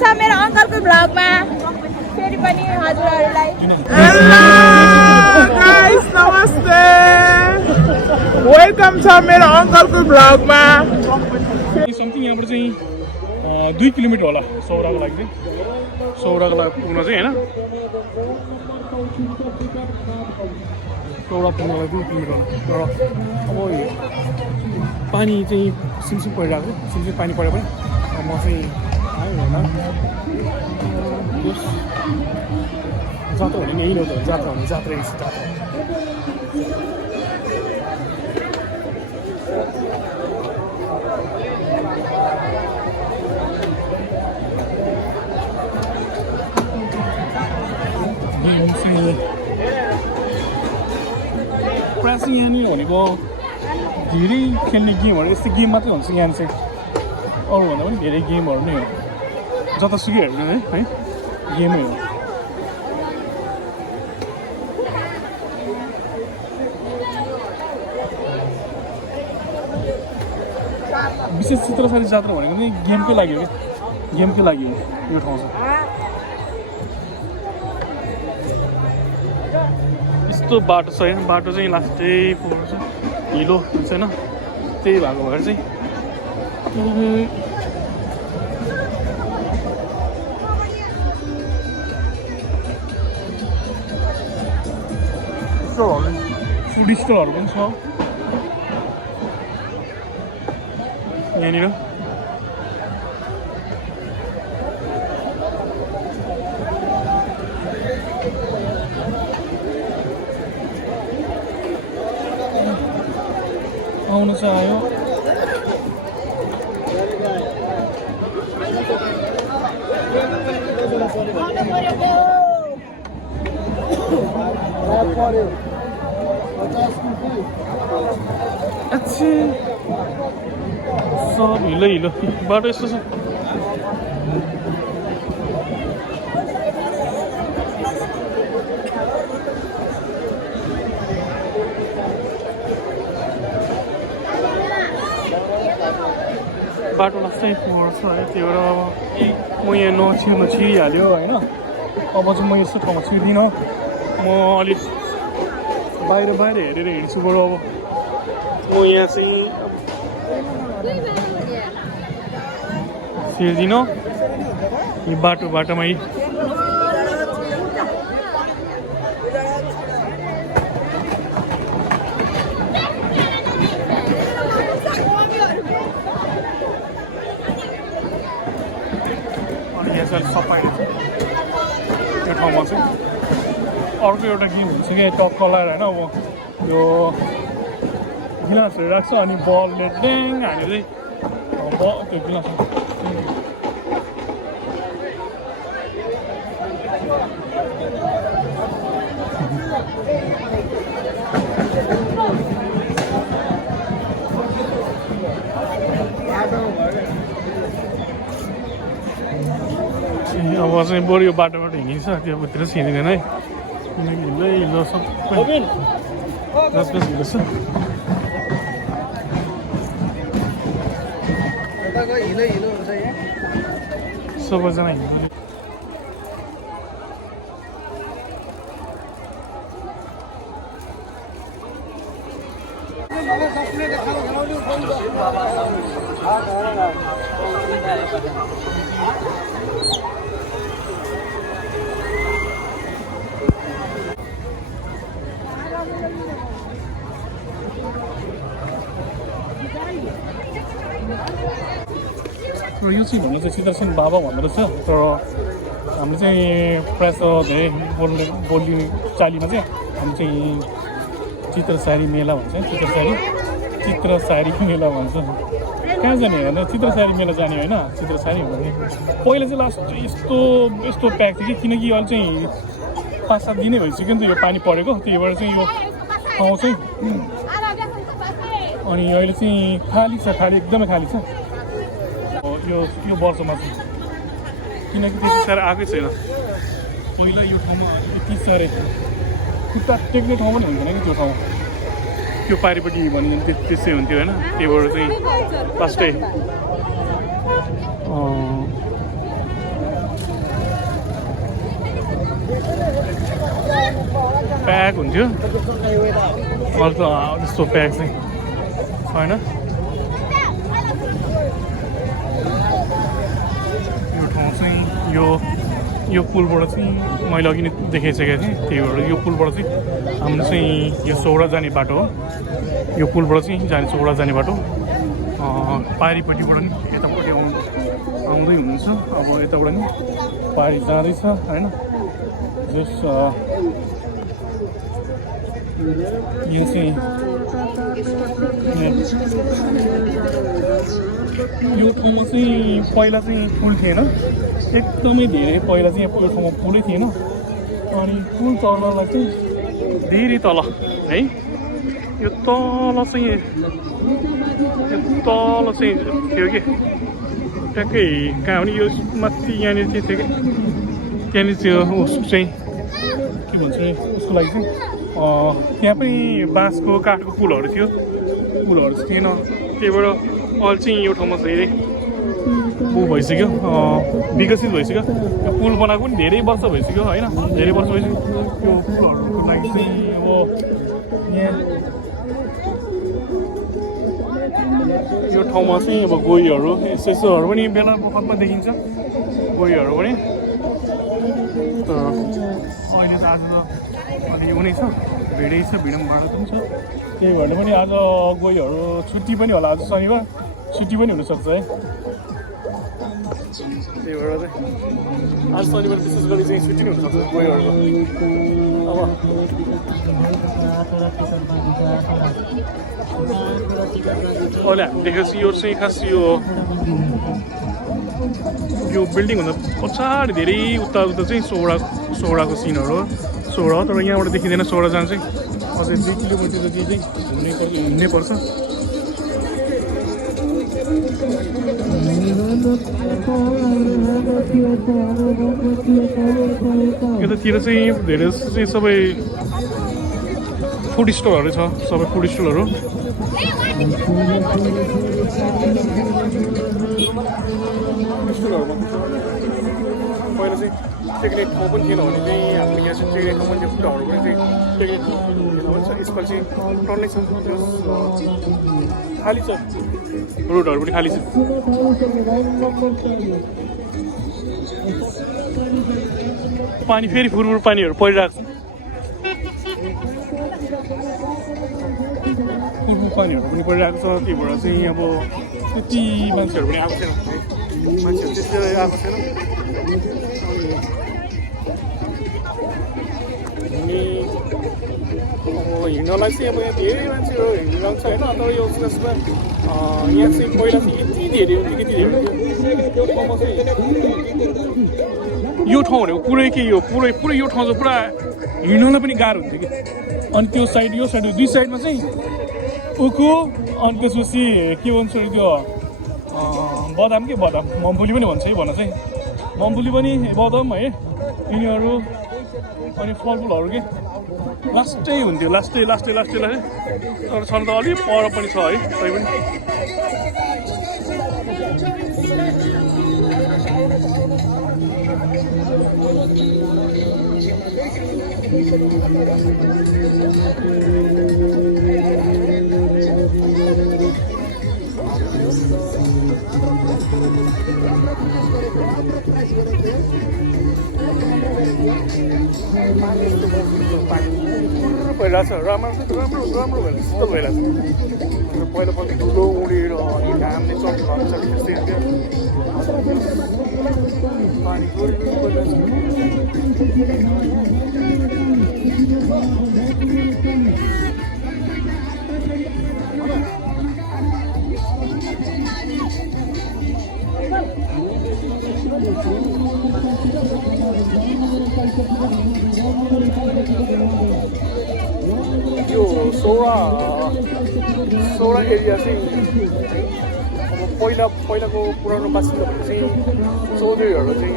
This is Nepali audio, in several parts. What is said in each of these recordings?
छ मेरो अङ्कलको भ्लगमा फेरि पनि हजुरहरूलाई गाइस नमस्ते वेलकम छ मेरो अङ्कलको भ्लगमा समथिङ यहाँबाट चाहिँ 2 किलोमिटर होला सौराको लागि चाहिँ सौराको लागि पुग्न चाहिँ हैन सौरा पुग्नलाई 2 किलोमिटर होला तर अब पानी चाहिँ सिमसिम परिरहेको सिमसिम पानी पऱ्यो पनि म चाहिँ आयो होइन जात्रा भने नि यही हो त जात्रा भने जात्रै जात्रा प्रायः चाहिँ यहाँनिर भनेको धेरै खेल्ने गेमहरू यस्तो गेम मात्रै हुन्छ यहाँ चाहिँ अरूभन्दा पनि धेरै गेमहरू नै हो जतासुकै हेर्नु है गेमै हो विशेष चित्रसारी जात्रा भनेको चाहिँ गेमकै लागि हो क्या गेमकै लागि हो यो ठाउँ चाहिँ यस्तो बाटो छ होइन बाटो चाहिँ लास्टै पुग्छ हिलो हुन्छ होइन त्यही भएको भएर चाहिँ फुड स्टलहरू पनि छ यहाँनिर आउनु चाहिँ आयो सब हिलो हिलो बाटो यस्तो छ बाटो लास्टै पर्छ है त्यो भएर अब म यहाँ छिरिहाल्यो होइन अब चाहिँ म यस्तो ठाउँमा छिर्दिनँ म अलिक बाहिर हेरेर हिँड्छु बरु अब म यहाँ चाहिँ छिर्दिनँ यो बाटोमै सफाइ त्यो ठाउँमा चाहिँ अर्को एउटा गेम हुन्छ कि टक्क लगाएर होइन अब यो गिलासहरू राख्छ अनि बलले ड्याङ हान्यो चाहिँ त्यो गिलास अब चाहिँ बरु यो बाटोबाट हिँडिन्छ त्यो भित्र चाहिँ हिँड्दैन है किनकि हिलो सबै जसको हिलो छ सबैजना हिँड्नु र यो चाहिँ भन्नु चाहिँ सिद्धार्थ बाबा भन्दो रहेछ तर हामीले चाहिँ प्रायः धेरै बोल्ने चालीमा चाहिँ हामी चाहिँ चित्रसारी मेला भन्छ चित्रसारी मेला भन्छ कहाँ जाने भन्दा चित्रसारी मेला जाने होइन चित्रसारी भने पहिला चाहिँ लास्ट यस्तो प्याक थियो कि किनकि अहिले चाहिँ 5-7 दिनै भइसक्यो नि त यो पानी परेको त्यही भएर चाहिँ यो ठाउँ चाहिँ अनि अहिले चाहिँ खाली एकदमै खाली छ यो वर्षमा चाहिँ किनकि त्यति साह्रो आएकै छैन पहिला यो ठाउँमा यति साह्रै खुट्टा टेक्ने ठाउँ पनि हुन्थेन कि त्यो ठाउँ त्यो पारिपट्टि भने त्यसै हुन्थ्यो होइन त्यही भएर चाहिँ लास्टै प्याक हुन्थ्यो अहिले त त्यस्तो प्याक चाहिँ छैन यो ठाउँ चाहिँ यो पुलबाट चाहिँ मैले अघि नै देखाइसकेको थिएँ त्यही भएर यो पुलबाट चाहिँ हाम्रो चाहिँ यो सौरा जाने बाटो हो यो पुलबाट चाहिँ जाने सौरा जाने बाटो पारीपट्टिबाट नि यतापट्टि आउँदै हुनुहुन्छ अब यताबाट नि पारी जाँदैछ होइन जस यो चाहिँ यो ठाउँमा चाहिँ पहिला चाहिँ पुल थिएन एकदमै धेरै पहिला चाहिँ यो ठाउँमा पुलै थिएन अनि पुल तललाई चाहिँ धेरै तल है यो तल चाहिँ थियो कि ट्याक्कै कहाँ भने यो माथि यहाँनिर चाहिँ थियो कि त्यहाँनिर त्यो उसको चाहिँ के भन्छ उसको लागि चाहिँ त्यहाँ पनि बाँसको काठको पुलहरू थियो पुलहरू चाहिँ थिएन त्यही भएर अहिले चाहिँ यो ठाउँमा धेरै भइसक्यो विकसित भइसक्यो यो पुल बनाएको पनि धेरै वर्ष भइसक्यो होइन धेरै वर्ष भइसक्यो यो पुलहरूको लागि चाहिँ अब यहाँ यो ठाउँमा चाहिँ अब गोहीहरू यस्तोहरू पनि बेला बखतमा देखिन्छ गोहीहरू पनि तर अहिले त आज त अलि हुनै छ भिडै छ भिडम भाडा पनि छ त्यही भएर पनि आज गोहीहरू छुट्टी पनि होला आज शनिबार छुट्टी पनि हुनसक्छ है त्यही भएर चाहिँ आज शनिबार विशेष गरी चाहिँ छुट्टी नै हुनसक्छ गोहीहरूको अब अहिले हामी देखेपछि यो चाहिँ खास यो बिल्डिङभन्दा पछाडि धेरै उता चाहिँ सोडाको सिनहरू हो सोडा हो तर यहाँबाट देखिँदैन सोडा जान चाहिँ अझै 2 किलोमिटर जति चाहिँ हिँड्नै पर्छ यतातिर चाहिँ धेरै चाहिँ सबै फुड स्टलहरू छ सबै फुड स्टलहरू पहिला चाहिँ पिकनिक ठाउँ पनि थिएन भने चाहिँ हामीले यहाँ चाहिँ पिकनिक ठाउँ पनि थियो फुडहरू पनि चाहिँ पिकनिक ठाउँ यसपालि चाहिँ टन्नै छ खाली छ रोडहरू पनि खाली छ पानी फेरि फुरफुर पानीहरू परिरहेको छ फुरफुर पानीहरू पनि परिरहेको छ त्यही भएर चाहिँ अब त्यति मान्छेहरू पनि आएको छैन मान्छेहरू त्यति आएको छैन हिँड्नलाई चाहिँ अब यहाँ धेरै मान्छेहरू हिँडिरहेको छ होइन तर यो जसमा यहाँ चाहिँ पहिला चाहिँ यति धेरै हुन्थ्यो यति धेरै हुन्थ्यो यो ठाउँ भनेको पुरै के यो पुरै यो ठाउँ चाहिँ पुरा हिँड्नलाई पनि गाह्रो हुन्थ्यो कि अनि त्यो साइड यो साइड दुई साइडमा चाहिँ उखु अनि त्यसपछि के भन्छ त्यो बदाम के बदाम मम्फुली पनि भन्छ है भन चाहिँ मम्फुली पनि बदाम है यिनीहरू अनि फलफुलहरू के लास्टै हुन्थ्यो लास्टै तर छन त अलिक पर पनि छ है तै पनि भइरहेको छ राम्रो भएर शीतल भइरहेको छ पहिला पनि ठुलो उडेर अनि घामले चलिरहेको त्यस्तै पानी यो सोडा एरिया चाहिँ अब पहिलाको पुरानो बासिन्दाहरू चाहिँ चौधरीहरू चाहिँ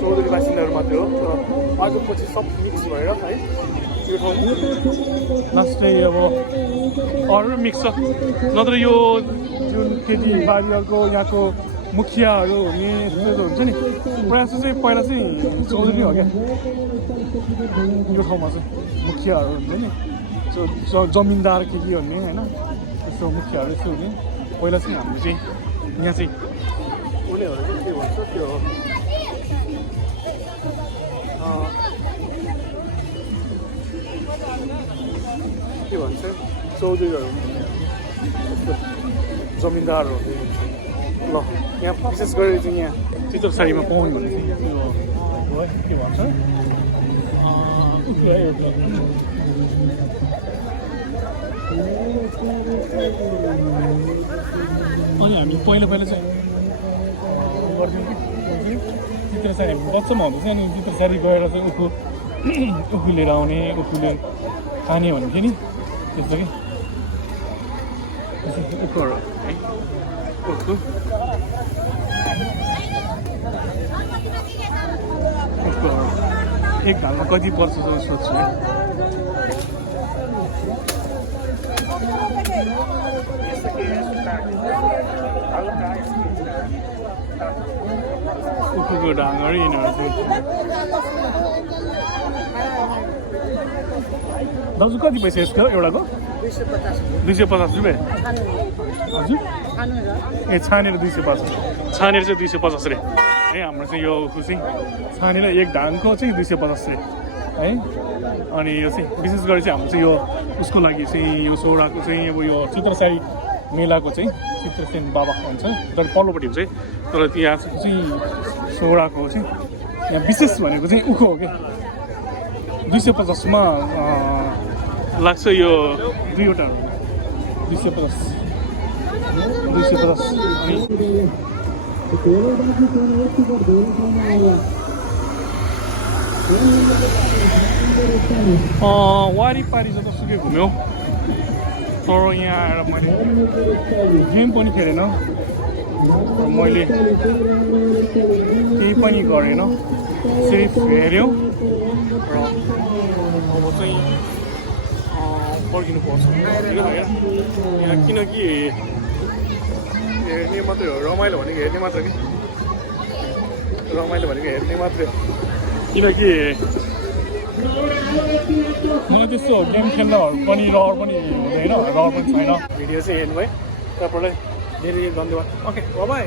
चौधरी बासिन्दाहरू मात्रै हो तर आजको पछि सब मिक्स भएर है यो ठाउँ लास्टै अब अरू मिक्स छ नत्र यो जुन खेतीबारीहरूको यहाँको मुखियाहरू हुने यस्तो हुन्छ नि प्रायः जस्तो चाहिँ पहिला चाहिँ चौधरी हो क्या यो ठाउँमा चाहिँ मुखियाहरू हुन्छ नि जमिनदार के भन्ने होइन त्यस्तो मुखियाहरू यस्तो हुने पहिला चाहिँ हाम्रो चाहिँ यहाँ चाहिँ उनीहरू चाहिँ के भन्छ त्यो के भन्छ चौधरीहरू जमिनदारहरू ल यहाँ विशेष गरेर चाहिँ यहाँ चितरसारीमा पाउने भने चाहिँ यो के भन्छ अनि हामी पहिला चाहिँ गर्थ्यौँ कि चित्रसारी हामी बच्चामा हुँदैछ अनि चित्रसारी गएर चाहिँ उखु लिएर आउने उखुले खाने भन्थ्यो नि त्यस्तो कि उखुहरू है उखु एक घालमा कति पर्छ जस्तो सोध्छु है उखुको ढाँगहरू यिनीहरू चाहिँ दाजु कति पैसा यसको एउटाको 250 रुपियाँ हजुर ए छानेर 250 छानेर चाहिँ 250 रे है हाम्रो चाहिँ यो उखु चाहिँ छानेर एक ढाङको चाहिँ 250 रे है अनि यो चाहिँ विशेष गरी चाहिँ हाम्रो चाहिँ यो उसको लागि चाहिँ यो सोडाको चाहिँ अब यो चित्रसारी मेलाको चाहिँ चित्रसेन बाबा भन्छ तर पल्लोपट्टि हुन्छ है तर त्यहाँ चाहिँ सोडाको चाहिँ यहाँ विशेष भनेको चाहिँ उखु हो क्या 250 मा लाग्छ यो दुईवटा 250 अनि वारिपारि जतासुकै घुम्यौँ तर यहाँ आएर मैले गेम पनि खेलेन मैले केही पनि गरेन सिर्फ हेऱ्यौँ र अब चाहिँ फर्किनु पर्छ यहाँ किनकि हेर्ने मात्रै हो रमाइलो भनेको हेर्ने मात्र कि रमाइलो भनेको हेर्ने मात्रै किनकि मलाई त्यस्तो गेम खेल्नहरू पनि रहर पनि हुँदैन रहर पनि छैन भिडियो चाहिँ हेर्नु है तपाईँलाई धेरै धन्यवाद ओके बाई